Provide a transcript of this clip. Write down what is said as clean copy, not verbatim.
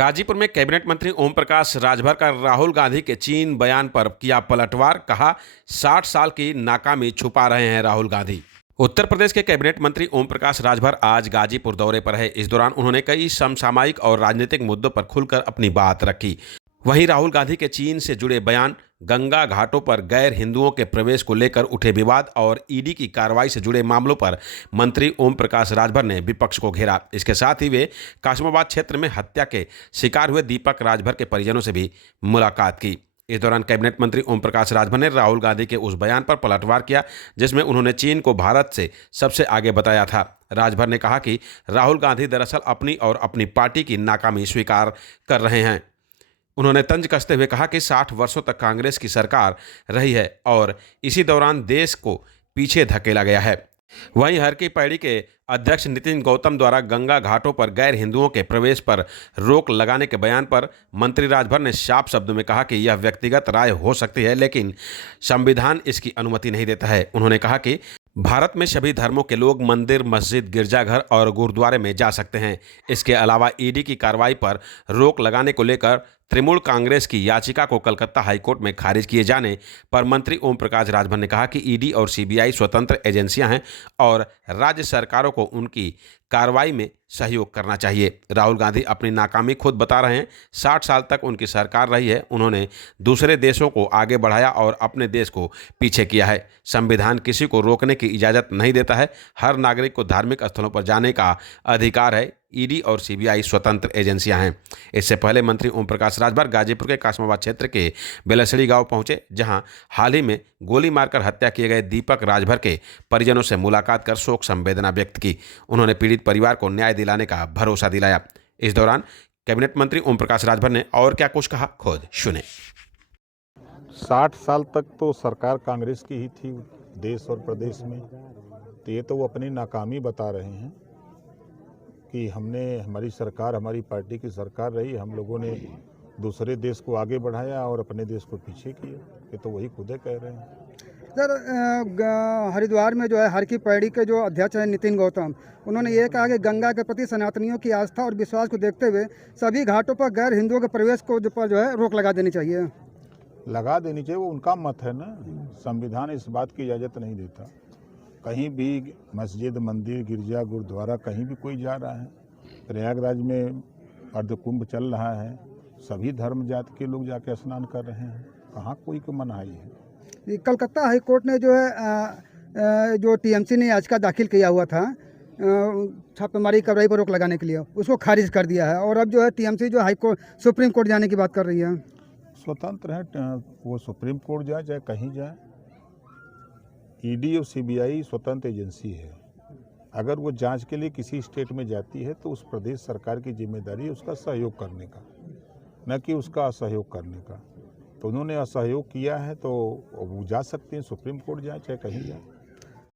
गाजीपुर में कैबिनेट मंत्री ओम प्रकाश राजभर का राहुल गांधी के चीन बयान पर किया पलटवार। कहा 60 साल की नाकामी छुपा रहे हैं राहुल गांधी। उत्तर प्रदेश के कैबिनेट मंत्री ओम प्रकाश राजभर आज गाजीपुर दौरे पर है। इस दौरान उन्होंने कई समसामयिक और राजनीतिक मुद्दों पर खुलकर अपनी बात रखी। वहीं राहुल गांधी के चीन से जुड़े बयान, गंगा घाटों पर गैर हिंदुओं के प्रवेश को लेकर उठे विवाद और ईडी की कार्रवाई से जुड़े मामलों पर मंत्री ओम प्रकाश राजभर ने विपक्ष को घेरा। इसके साथ ही वे कासमाबाद क्षेत्र में हत्या के शिकार हुए दीपक राजभर के परिजनों से भी मुलाकात की। इस दौरान कैबिनेट मंत्री ओम प्रकाश राजभर ने राहुल गांधी के उस बयान पर पलटवार किया जिसमें उन्होंने चीन को भारत से सबसे आगे बताया था। राजभर ने कहा कि राहुल गांधी दरअसल अपनी और अपनी पार्टी की नाकामी स्वीकार कर रहे हैं। उन्होंने तंज कसते हुए कहा कि 60 वर्षों तक कांग्रेस की सरकार रही है और इसी दौरान देश को पीछे धकेला गया है। वहीं हर की पैड़ी के अध्यक्ष नितिन गौतम द्वारा गंगा घाटों पर गैर हिंदुओं के प्रवेश पर रोक लगाने के बयान पर मंत्री राजभर ने साफ शब्दों में कहा कि यह व्यक्तिगत राय हो सकती है, लेकिन संविधान इसकी अनुमति नहीं देता है। उन्होंने कहा कि भारत में सभी धर्मों के लोग मंदिर, मस्जिद, गिरजाघर और गुरुद्वारे में जा सकते हैं। इसके अलावा ईडी की कार्रवाई पर रोक लगाने को लेकर तृणमूल कांग्रेस की याचिका को कलकत्ता हाईकोर्ट में खारिज किए जाने पर मंत्री ओम प्रकाश राजभर ने कहा कि ईडी और सीबीआई स्वतंत्र एजेंसियां हैं और राज्य सरकारों को उनकी कार्रवाई में सहयोग करना चाहिए। राहुल गांधी अपनी नाकामी खुद बता रहे हैं। 60 साल तक उनकी सरकार रही है। उन्होंने दूसरे देशों को आगे बढ़ाया और अपने देश को पीछे किया है। संविधान किसी को रोकने की इजाज़त नहीं देता है। हर नागरिक को धार्मिक स्थलों पर जाने का अधिकार है। ईडी और सीबीआई स्वतंत्र एजेंसियां हैं। इससे पहले मंत्री ओम प्रकाश राजभर गाजीपुर के कासमाबाद क्षेत्र के बेलसड़ी गांव पहुंचे, जहां हाल ही में गोली मारकर हत्या किए गए दीपक राजभर के परिजनों से मुलाकात कर शोक संवेदना व्यक्त की। उन्होंने पीड़ित परिवार को न्याय दिलाने का भरोसा दिलाया। इस दौरान कैबिनेट मंत्री ओम प्रकाश राजभर ने और क्या कुछ कहा, खुद सुने। 60 साल तक तो सरकार कांग्रेस की ही थी देश और प्रदेश में, तो ये तो वो अपनी नाकामी बता रहे हैं कि हमारी सरकार, हमारी पार्टी की सरकार रही, हम लोगों ने दूसरे देश को आगे बढ़ाया और अपने देश को पीछे किया। ये तो वही खुद कह रहे हैं। सर, हरिद्वार में जो है हर की पैड़ी के जो अध्यक्ष हैं नितिन गौतम, उन्होंने ये कहा कि गंगा के प्रति सनातनियों की आस्था और विश्वास को देखते हुए सभी घाटों पर गैर हिंदुओं के प्रवेश को जो है रोक लगा देनी चाहिए। लगा देनी चाहिए, वो उनका मत है ना। संविधान इस बात की इजाज़त नहीं देता। कहीं भी मस्जिद, मंदिर, गिरजा, गुरुद्वारा कहीं भी कोई जा रहा है। प्रयागराज में अर्धकुंभ चल रहा है, सभी धर्म जाति के लोग जाके स्नान कर रहे हैं। कहाँ कोई को मनाही है। कलकत्ता हाईकोर्ट ने जो है जो टीएमसी ने याचिका दाखिल किया हुआ था छापेमारी कार्रवाई पर रोक लगाने के लिए, उसको खारिज कर दिया है और अब जो है टीएमसी जो हाईकोर्ट सुप्रीम कोर्ट जाने की बात कर रही है। स्वतंत्र है वो, सुप्रीम कोर्ट जाए चाहे कहीं जाए। ईडी और सीबीआई स्वतंत्र एजेंसी है। अगर वो जांच के लिए किसी स्टेट में जाती है तो उस प्रदेश सरकार की जिम्मेदारी है उसका सहयोग करने का, न कि उसका असहयोग करने का। तो उन्होंने असहयोग किया है तो वो जा सकते हैं, सुप्रीम कोर्ट जाए चाहे कहीं जाए।